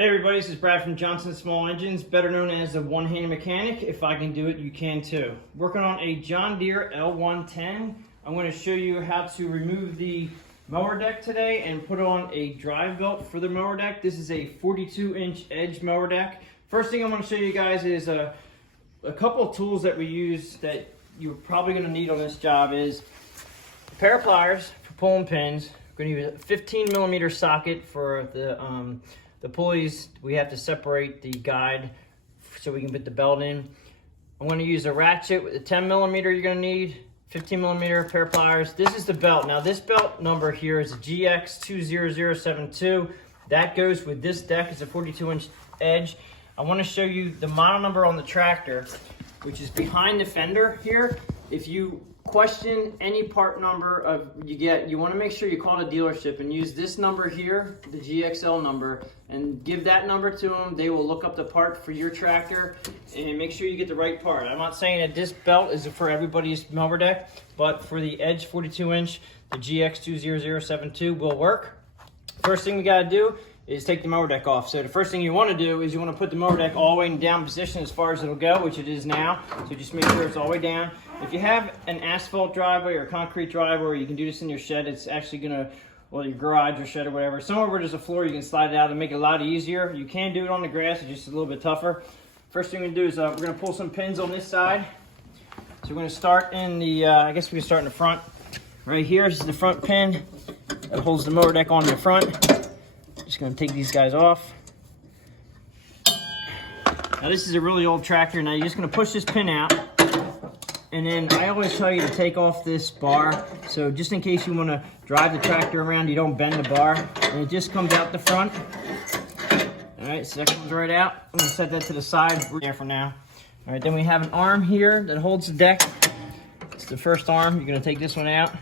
Hey everybody, this is Brad from Johnson Small Engines, better known as the one-hand mechanic. If I can do it, you can too. Working on a John Deere L110. I'm going to show you how to remove the mower deck today and put on a drive belt for the mower deck. This is a 42-inch edge mower deck. First thing I'm going to show you guys is a couple of tools that we use that you're probably going to need on this job is a pair of pliers for pulling pins. We're going to use a 15 mm socket for the pulleys. We have to separate the guide so we can put the belt in. I'm going to use a ratchet with a 10 mm you're going to need, 15 mm pair of pliers. This is the belt. Now this belt number here is a GX20072. That goes with this deck. It's a 42-inch edge. I want to show you the model number on the tractor, which is behind the fender here. If you question any part number you want to make sure you call the dealership and use this number here, the GXL number, and give that number to them. They will look up the part for your tractor and make sure you get the right part. I'm not saying that this belt is for everybody's mower deck, but for the Edge 42-inch, the GX20072 will work. First thing we got to do is take the mower deck off. So the first thing you want to do is you want to put the mower deck all the way in down position as far as it'll go, which it is now. So just make sure it's all the way down. If you have an asphalt driveway or a concrete driveway, you can do this in your shed. It's actually gonna, well, your garage or shed or whatever. Somewhere where there's a floor, you can slide it out and make it a lot easier. You can do it on the grass, it's just a little bit tougher. First thing we're gonna do is we're gonna pull some pins on this side. So we're gonna start in the, I guess we can start in the front. Right here, this is the front pin that holds the mower deck on the front. Just gonna take these guys off. Now this is a really old tractor. Now you're just gonna push this pin out. And then I always tell you to take off this bar. So just in case you want to drive the tractor around, you don't bend the bar. And it just comes out the front. All right, so that comes right out. I'm going to set that to the side. We're there for now. All right, then we have an arm here that holds the deck. It's the first arm. You're going to take this one out.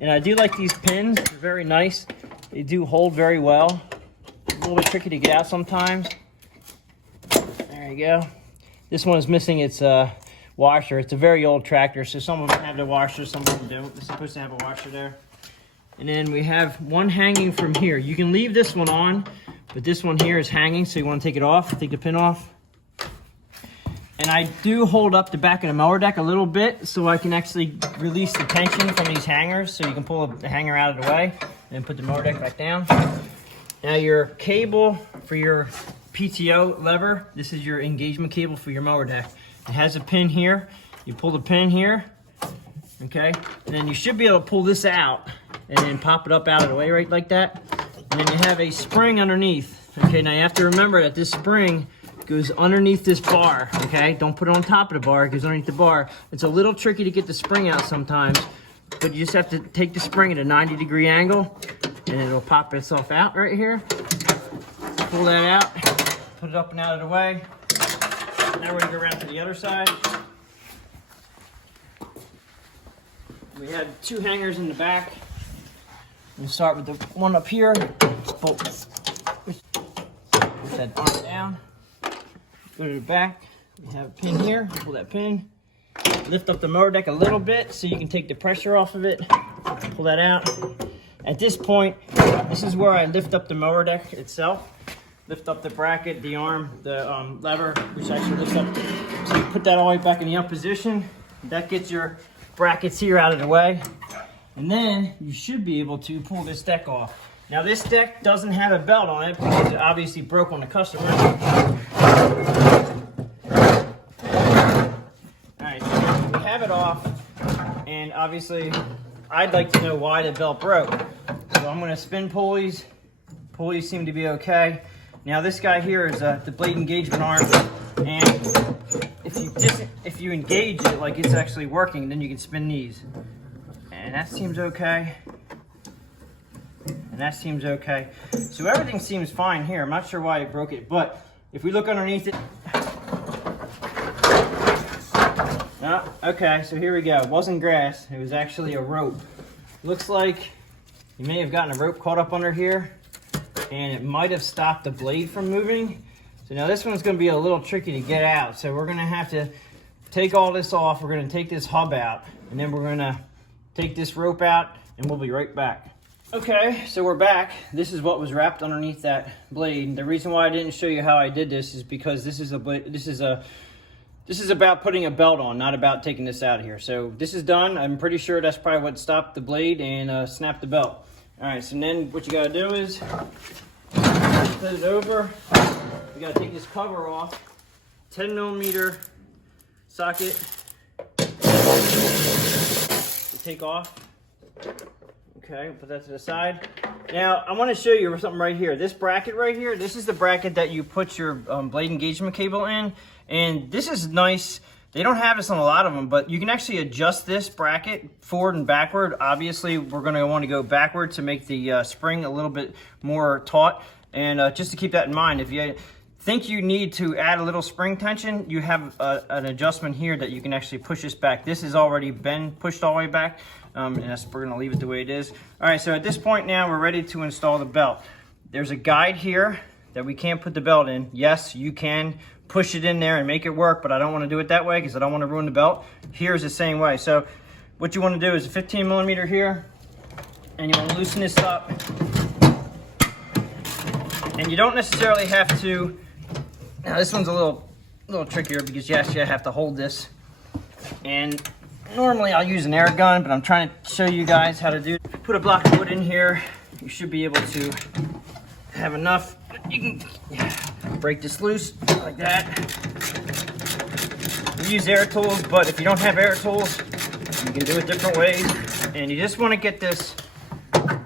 And I do like these pins. They're very nice. They do hold very well. A little bit tricky to get out sometimes. There you go. This one is missing its washer. It's a very old tractor, so some of them have the washer, some of them don't. It's supposed to have a washer there. And then we have one hanging from here. You can leave this one on, but this one here is hanging, so you want to take it off, take the pin off. And I do hold up the back of the mower deck a little bit so I can actually release the tension from these hangers, so you can pull the hanger out of the way and put the mower deck back down. Now your cable for your PTO lever, this is your engagement cable for your mower deck. It has a pin here. You pull the pin here, okay? And then you should be able to pull this out and then pop it up out of the way right like that. And then you have a spring underneath, okay? Now you have to remember that this spring goes underneath this bar, okay? Don't put it on top of the bar, it goes underneath the bar. It's a little tricky to get the spring out sometimes, but you just have to take the spring at a 90-degree angle and it'll pop itself out right here. Pull that out, put it up and out of the way. Now we're going to go around to the other side. We have two hangers in the back. We'll start with the one up here. Push that arm down. Go to the back. We have a pin here. Pull that pin. Lift up the mower deck a little bit so you can take the pressure off of it. Pull that out. At this point, this is where I lift up the mower deck itself. Lift up the bracket, the arm, the lever, which actually lifts up. So you put that all the way back in the up position. That gets your brackets here out of the way. And then you should be able to pull this deck off. Now this deck doesn't have a belt on it because it obviously broke on the customer. Alright, so we have it off. And obviously, I'd like to know why the belt broke. So I'm going to spin pulleys. Pulleys seem to be okay. Now this guy here is the blade engagement arm, and if you engage it like it's actually working, then you can spin these. And that seems okay. And that seems okay. So everything seems fine here. I'm not sure why it broke it, but if we look underneath it. Oh, okay, so here we go. It wasn't grass, it was actually a rope. Looks like you may have gotten a rope caught up under here, and it might have stopped the blade from moving. So now this one's going to be a little tricky to get out. So we're going to have to take all this off. We're going to take this hub out, and then we're going to take this rope out, and we'll be right back. Okay, so we're back. This is what was wrapped underneath that blade. The reason why I didn't show you how I did this is because this is about putting a belt on, not about taking this out of here. So this is done. I'm pretty sure that's probably what stopped the blade and snapped the belt. All right, so then what you gotta do is put it over. You gotta take this cover off. 10mm socket to take off. Okay, put that to the side. Now, I want to show you something right here. This bracket right here, this is the bracket that you put your blade engagement cable in. And this is nice. They don't have this on a lot of them, but you can actually adjust this bracket forward and backward. Obviously, we're going to want to go backward to make the spring a little bit more taut. And just to keep that in mind, if you think you need to add a little spring tension, you have an adjustment here that you can actually push this back. This has already been pushed all the way back. And we're gonna leave it the way it is. All right, so at this point now, we're ready to install the belt. There's a guide here that we can't put the belt in. Yes, you can push it in there and make it work, but I don't wanna do it that way because I don't wanna ruin the belt. Here's the same way. So what you wanna do is a 15mm here, and you wanna loosen this up. And you don't necessarily have to, now this one's a little trickier because you actually have to hold this. And normally I'll use an air gun, but I'm trying to show you guys how to do it. Put a block of wood in here. You should be able to have enough. You can break this loose like that. We use air tools, but if you don't have air tools, you can do it different ways. And you just want to get this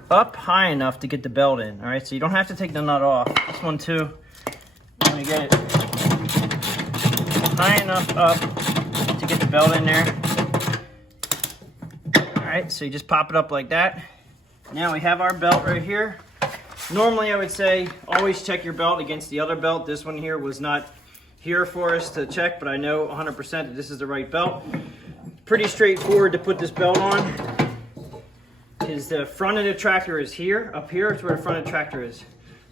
up high enough to get the belt in. All right, so you don't have to take the nut off. This one too. You want to get it high enough up to get the belt in there. All right, so you just pop it up like that. Now we have our belt right here. Normally I would say always check your belt against the other belt. This one here was not here for us to check, but I know 100% that this is the right belt. Pretty straightforward to put this belt on. Is the front of the tractor is here. Up here is where the front of the tractor is.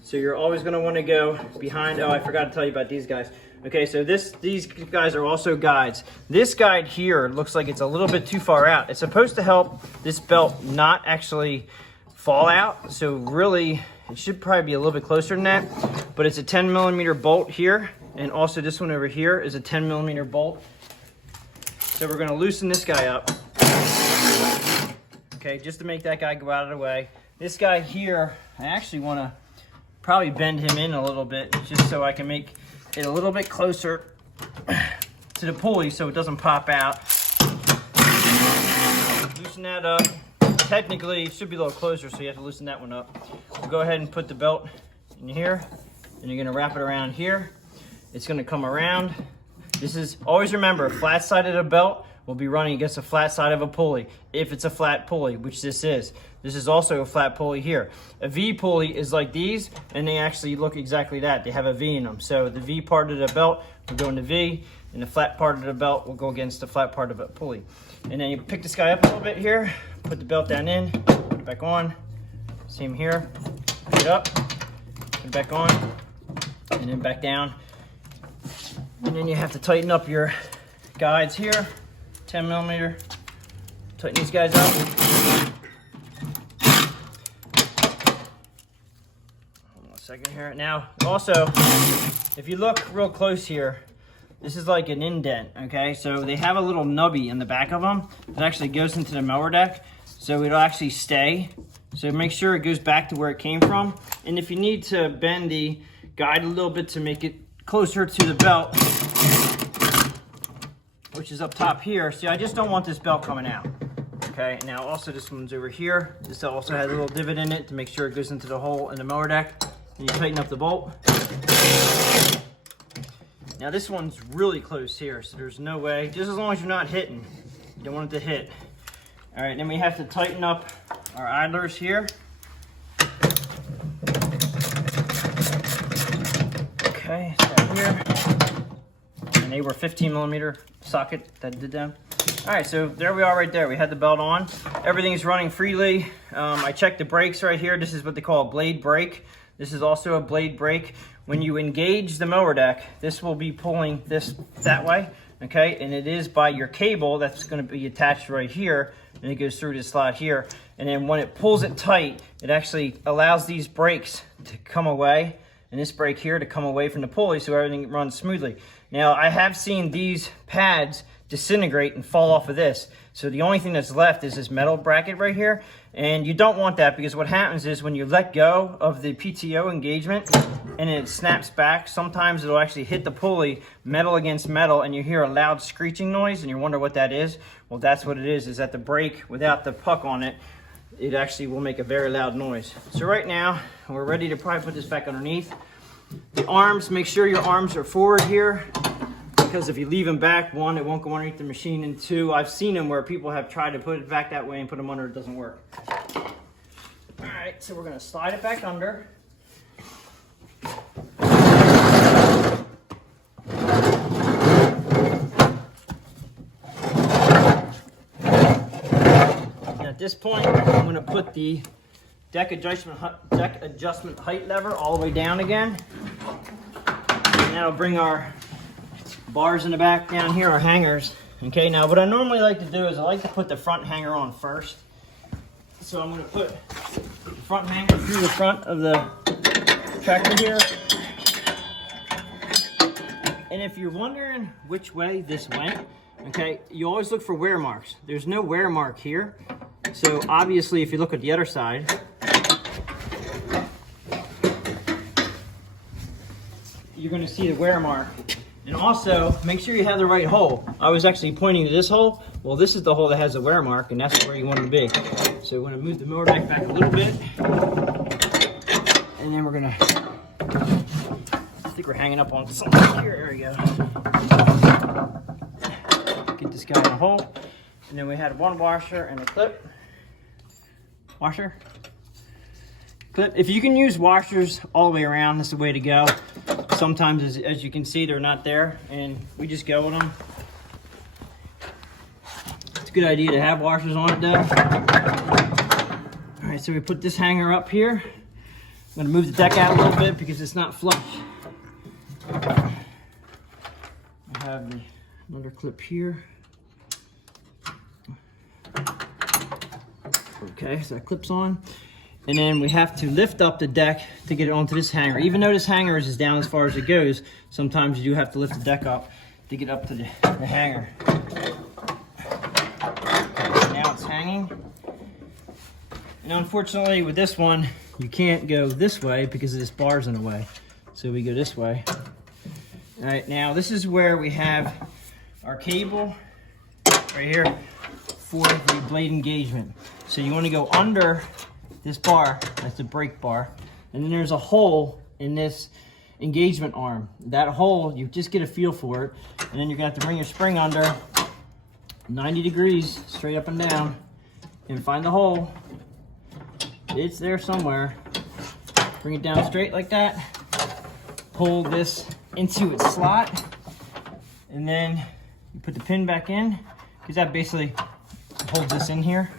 So you're always gonna wanna go behind. Oh, I forgot to tell you about these guys. Okay, so these guys are also guides. This guide here looks like it's a little bit too far out. It's supposed to help this belt not actually fall out. So really, it should probably be a little bit closer than that. But it's a 10mm bolt here. And also this one over here is a 10mm bolt. So we're gonna loosen this guy up. Okay, just to make that guy go out of the way. This guy here, I actually wanna probably bend him in a little bit just so I can make it a little bit closer to the pulley so it doesn't pop out. Loosen that up. Technically, it should be a little closer, so you have to loosen that one up. We'll go ahead and put the belt in here, and you're gonna wrap it around here. It's gonna come around. This is, always remember, flat side of the belt will be running against the flat side of a pulley, if it's a flat pulley, which this is. This is also a flat pulley here. A V pulley is like these, and they actually look exactly that. They have a V in them. So the V part of the belt will go in the V, and the flat part of the belt will go against the flat part of a pulley. And then you pick this guy up a little bit here, put the belt down in, put it back on. Same here, pick it up, put it back on, and then back down. And then you have to tighten up your guides here, 10mm. Tighten these guys up. Hold on a second here. Now, also, if you look real close here, this is like an indent, okay? So they have a little nubby in the back of them that actually goes into the mower deck, so it'll actually stay. So make sure it goes back to where it came from. And if you need to bend the guide a little bit to make it closer to the belt, which is up top here. See, I just don't want this belt coming out. Okay, now also this one's over here. This also has a little divot in it to make sure it goes into the hole in the mower deck. And you tighten up the bolt. Now this one's really close here, so there's no way, just as long as you're not hitting, you don't want it to hit. All right, then we have to tighten up our idlers here. Okay, so here. And they were 15mm socket that did them. All right, so there we are right there. We had the belt on. Everything is running freely. I checked the brakes right here. This is what they call a blade brake. This is also a blade brake. When you engage the mower deck, this will be pulling this that way, okay? And it is by your cable that's gonna be attached right here, and it goes through this slot here. And then when it pulls it tight, it actually allows these brakes to come away, and this brake here to come away from the pulley so everything runs smoothly. Now, I have seen these pads disintegrate and fall off of this. So the only thing that's left is this metal bracket right here. And you don't want that, because what happens is when you let go of the PTO engagement and it snaps back, sometimes it'll actually hit the pulley metal against metal, and you hear a loud screeching noise and you wonder what that is. Well, that's what it is that the brake, without the puck on it, it actually will make a very loud noise. So right now, we're ready to probably put this back underneath. The arms, make sure your arms are forward here, because if you leave them back, one, it won't go underneath the machine, and two, I've seen them where people have tried to put it back that way and put them under, it doesn't work. All right, so we're gonna slide it back under. At this point, I'm going to put the deck adjustment height lever all the way down again. And that'll bring our bars in the back down here, our hangers. Okay, now what I normally like to do is I like to put the front hanger on first. So I'm going to put the front hanger through the front of the tractor here. And if you're wondering which way this went, okay, you always look for wear marks. There's no wear mark here. So obviously, if you look at the other side, you're going to see the wear mark. And also, make sure you have the right hole. I was actually pointing to this hole. Well, this is the hole that has the wear mark, and that's where you want it to be. So we're going to move the mower deck back a little bit. And then we're going to, I think we're hanging up on something here. There we go. Get this guy in the hole. And then we had one washer and a clip. Washer, clip. If you can use washers all the way around, that's the way to go. Sometimes, as you can see, they're not there, and we just go with them. It's a good idea to have washers on it, though. All right, so we put this hanger up here. I'm going to move the deck out a little bit because it's not flush. I have another clip here. Okay, so that clips on. And then we have to lift up the deck to get it onto this hanger. Even though this hanger is down as far as it goes, sometimes you do have to lift the deck up to get up to the hanger. Okay, so now it's hanging. And unfortunately with this one, you can't go this way because this bar's in the way. So we go this way. All right, now this is where we have our cable right here for the blade engagement. So you want to go under this bar, that's the brake bar, and then there's a hole in this engagement arm. That hole, you just get a feel for it, and then you're gonna have to bring your spring under 90 degrees, straight up and down, and find the hole. It's there somewhere. Bring it down straight like that, pull this into its slot, and then you put the pin back in, because that basically holds this in here.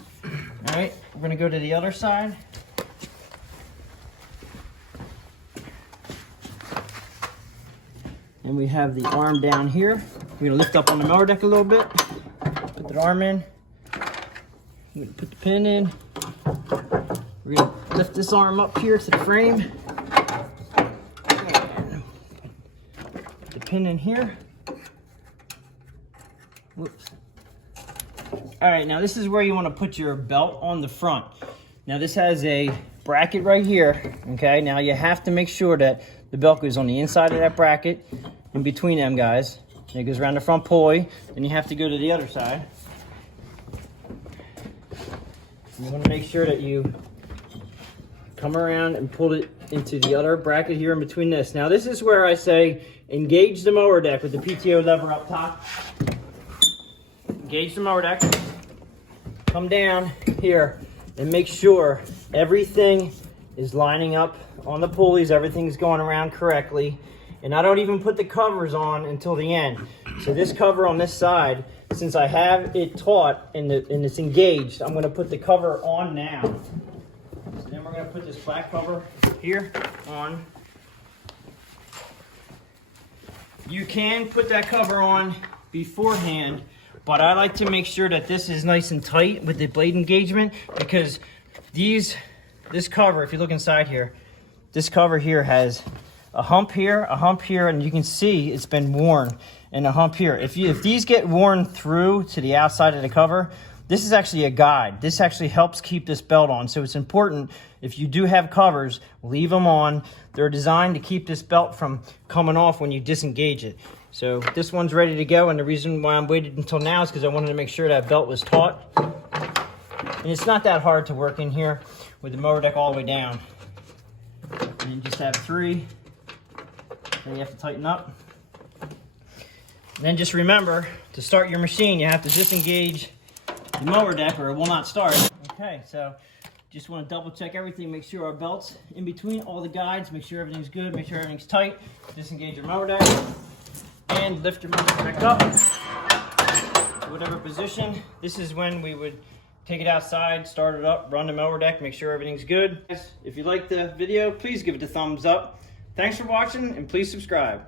All right, we're gonna go to the other side. And we have the arm down here. We're gonna lift up on the mower deck a little bit, put the arm in. I'm gonna put the pin in. We're gonna lift this arm up here to the frame. And put the pin in here. Whoops. All right, now this is where you want to put your belt on the front. Now this has a bracket right here, okay? Now you have to make sure that the belt goes on the inside of that bracket, in between them guys. And it goes around the front pulley, then you have to go to the other side. And you want to make sure that you come around and pull it into the other bracket here in between this. Now this is where I say engage the mower deck with the PTO lever up top. Engage the mower deck, come down here and make sure everything is lining up on the pulleys, everything's going around correctly. And I don't even put the covers on until the end. So this cover on this side, since I have it taut and it's engaged, I'm gonna put the cover on now. So then we're gonna put this black cover here on. You can put that cover on beforehand, But I like to make sure that this is nice and tight with the blade engagement, because this cover, if you look inside here, this cover here has a hump here, and you can see it's been worn, and a hump here. If these get worn through to the outside of the cover, this is actually a guide. This actually helps keep this belt on. So it's important, if you do have covers, leave them on. They're designed to keep this belt from coming off when you disengage it. So this one's ready to go, and the reason why I'm waited until now is because I wanted to make sure that belt was taut. And it's not that hard to work in here with the mower deck all the way down. And you just have 3. Then you have to tighten up. And then just remember, to start your machine, you have to disengage the mower deck or it will not start. Okay, so just want to double check everything, make sure our belt's in between all the guides, make sure everything's good, make sure everything's tight. Disengage your mower deck and lift your mower deck up to whatever position. This is when we would take it outside, start it up, run the mower deck, make sure everything's good. If you liked the video, please give it a thumbs up. Thanks for watching, and please subscribe.